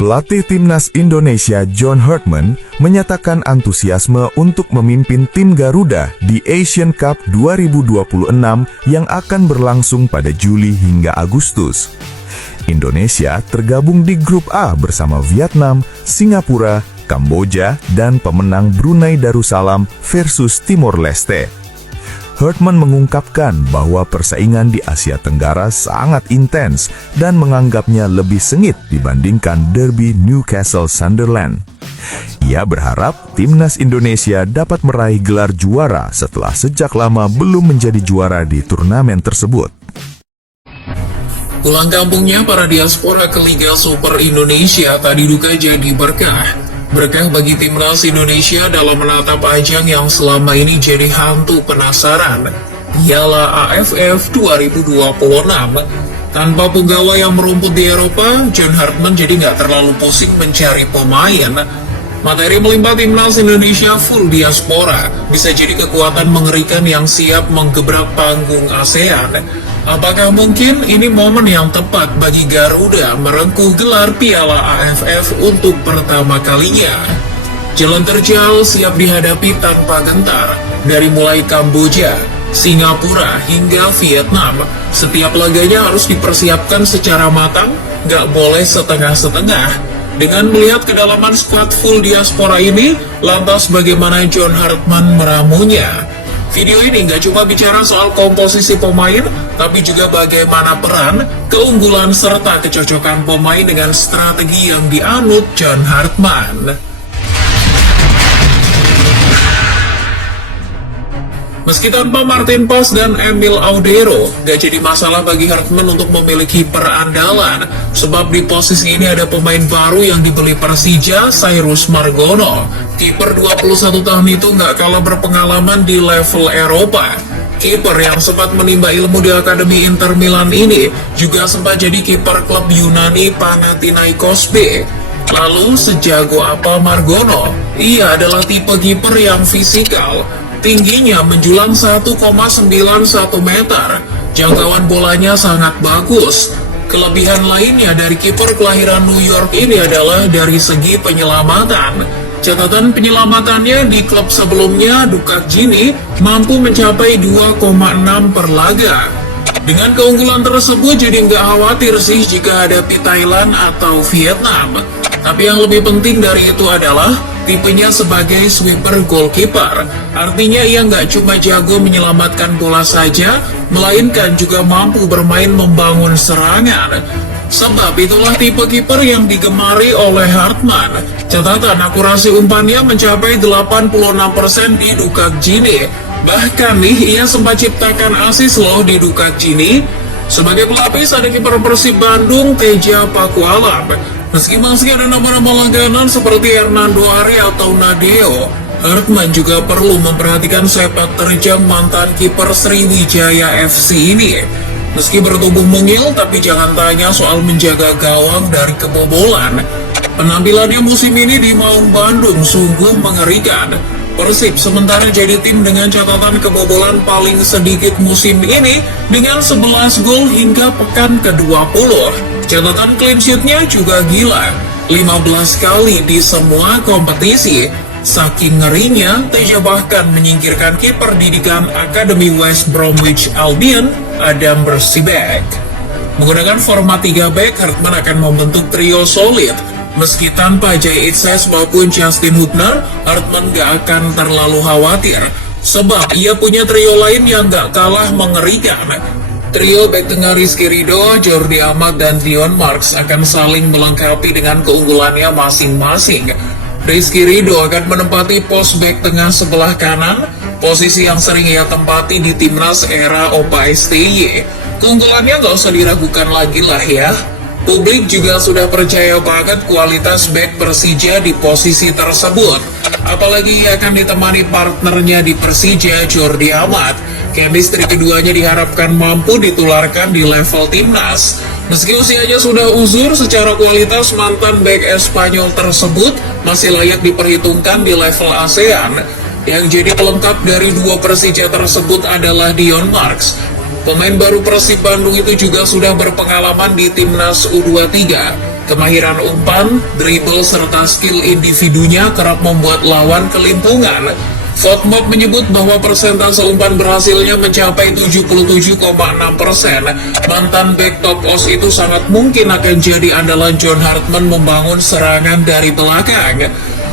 Pelatih Timnas Indonesia John Hartman menyatakan antusiasme untuk memimpin tim Garuda di Asian Cup 2026 yang akan berlangsung pada Juli hingga Agustus. Indonesia tergabung di grup A bersama Vietnam, Singapura, Kamboja, dan pemenang Brunei Darussalam versus Timor Leste. Hartman mengungkapkan bahwa persaingan di Asia Tenggara sangat intens dan menganggapnya lebih sengit dibandingkan derby Newcastle Sunderland. Ia berharap Timnas Indonesia dapat meraih gelar juara setelah sejak lama belum menjadi juara di turnamen tersebut. Pulang kampungnya para diaspora ke Liga Super Indonesia tak diduga jadi berkah. Berkah bagi Timnas Indonesia dalam menatap ajang yang selama ini jadi hantu penasaran, Piala AFF 2026. Tanpa penggawa yang merumput di Eropa, John Hartman jadi nggak terlalu pusing mencari pemain. Materi melimpah Timnas Indonesia full diaspora bisa jadi kekuatan mengerikan yang siap menggebrak panggung ASEAN. Apakah mungkin ini momen yang tepat bagi Garuda merengkuh gelar Piala AFF untuk pertama kalinya? Jalan terjal siap dihadapi tanpa gentar, dari mulai Kamboja, Singapura, hingga Vietnam. Setiap laganya harus dipersiapkan secara matang, nggak boleh setengah-setengah. Dengan melihat kedalaman skuad full diaspora ini, lantas bagaimana John Hartman meramunya? Video ini nggak cuma bicara soal komposisi pemain, tapi juga bagaimana peran, keunggulan, serta kecocokan pemain dengan strategi yang dianut John Hartman. Meski tanpa Martin Paes dan Emil Audero, gak jadi masalah bagi Hartman untuk memiliki kiper andalan, sebab di posisi ini ada pemain baru yang dibeli Persija, Cyrus Margono. Kiper 21 tahun itu gak kalah berpengalaman di level Eropa. Kiper yang sempat menimba ilmu di Akademi Inter Milan ini juga sempat jadi kiper klub Yunani Panathinaikos B. Lalu sejago apa Margono? Ia adalah tipe kiper yang fisikal. Tingginya menjulang 1,91 meter, jangkauan bolanya sangat bagus. Kelebihan lainnya dari kiper kelahiran New York ini adalah dari segi penyelamatan. Catatan penyelamatannya di klub sebelumnya, Dukak Jini, mampu mencapai 2,6 per laga. Dengan keunggulan tersebut jadi nggak khawatir sih jika hadapi Thailand atau Vietnam. Tapi yang lebih penting dari itu adalah tipenya sebagai sweeper goalkeeper. Artinya ia nggak cuma jago menyelamatkan bola saja, melainkan juga mampu bermain membangun serangan. Sebab itulah tipe kiper yang digemari oleh Hartman. Catatan akurasi umpannya mencapai 86% di Dukak Jini. Bahkan nih, ia sempat ciptakan assist loh di Dukak Jini. Sebagai pelapis ada kiper Persib Bandung, Teja Pakualam. Meski masih ada nama-nama langganan seperti Hernando Ari atau Nadeo, Hartman juga perlu memperhatikan sepak terjang mantan kiper Sriwijaya FC ini. Meski bertubuh mungil, tapi jangan tanya soal menjaga gawang dari kebobolan. Penampilannya musim ini di Maung Bandung sungguh mengerikan. Persib sementara jadi tim dengan catatan kebobolan paling sedikit musim ini dengan 11 gol hingga pekan ke-20. Catatan clean sheet-nya juga gila, 15 kali di semua kompetisi. Saking ngerinya, Teja bahkan menyingkirkan kiper didikan Akademi West Bromwich Albion, Adam Bersibek. Menggunakan format 3 back, Hartman akan membentuk trio solid. Meski tanpa Jay Itzes maupun Justin Hubner, Hartman gak akan terlalu khawatir, sebab ia punya trio lain yang gak kalah mengerikan. Trio bek tengah Rizky Ridho, Jordi Amat, dan Dion Marks akan saling melengkapi dengan keunggulannya masing-masing. Rizky Ridho akan menempati pos bek tengah sebelah kanan, posisi yang sering ia tempati di timnas era Opa STY. Keunggulannya gak usah diragukan lagi lah ya. Publik juga sudah percaya banget kualitas bek Persija di posisi tersebut. Apalagi ia akan ditemani partnernya di Persija, Jordi Amat. Chemistry keduanya diharapkan mampu ditularkan di level timnas. Meski usianya sudah uzur, secara kualitas mantan bek Espanyol tersebut masih layak diperhitungkan di level ASEAN. Yang jadi pelengkap dari dua Persija tersebut adalah Dion Marks. Pemain baru Persib Bandung itu juga sudah berpengalaman di timnas U23. Kemahiran umpan, dribble, serta skill individunya kerap membuat lawan kelimpungan. Fotmob menyebut bahwa persentase umpan berhasilnya mencapai 77,6%. Mantan back top Os itu sangat mungkin akan jadi andalan John Hartman membangun serangan dari belakang.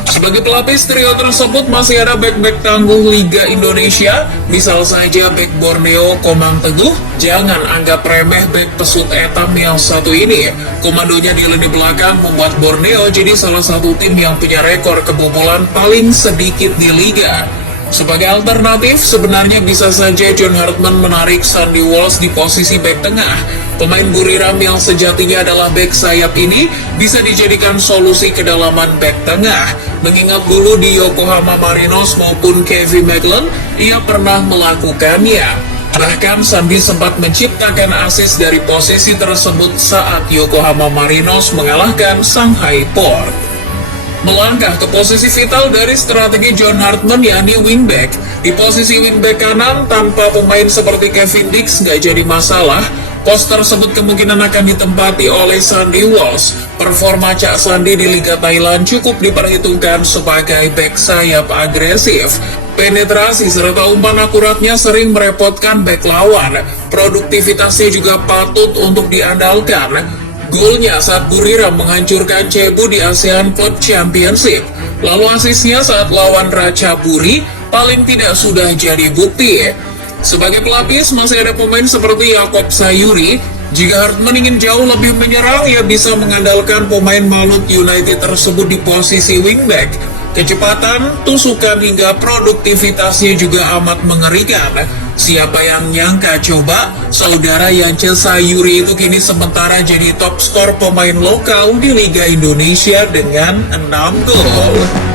Sebagai pelapis trio tersebut masih ada back-back tangguh Liga Indonesia, misal saja back Borneo Komang Teguh. Jangan anggap remeh back pesut etam yang satu ini. Komandonya di lini belakang membuat Borneo jadi salah satu tim yang punya rekor kebobolan paling sedikit di Liga. Sebagai alternatif, sebenarnya bisa saja John Hartman menarik Sandy Walsh di posisi bek tengah. Pemain Buriram yang sejatinya adalah bek sayap ini bisa dijadikan solusi kedalaman bek tengah. Mengingat dulu di Yokohama Marinos maupun Kevin McLean, ia pernah melakukannya. Bahkan Sandy sempat menciptakan assist dari posisi tersebut saat Yokohama Marinos mengalahkan Shanghai Port. Melangkah ke posisi vital dari strategi John Hartman, yakni wingback. Di posisi wingback kanan, tanpa pemain seperti Kevin Dix nggak jadi masalah. Pos tersebut kemungkinan akan ditempati oleh Sandy Walsh. Performa Cak Sandy di Liga Thailand cukup diperhitungkan sebagai back sayap agresif. Penetrasi serta umpan akuratnya sering merepotkan back lawan. Produktivitasnya juga patut untuk diandalkan. Golnya saat Buriram menghancurkan Cebu di ASEAN Club Championship. Lalu asisnya saat lawan Ratchaburi paling tidak sudah jadi bukti. Sebagai pelapis masih ada pemain seperti Yaakob Sayuri. Jika Hartman ingin jauh lebih menyerang, ia bisa mengandalkan pemain Malut United tersebut di posisi wingback. Kecepatan, tusukan hingga produktivitasnya juga amat mengerikan. Siapa yang nyangka coba, saudara Yance Sayuri itu kini sementara jadi top skor pemain lokal di Liga Indonesia dengan 6 gol.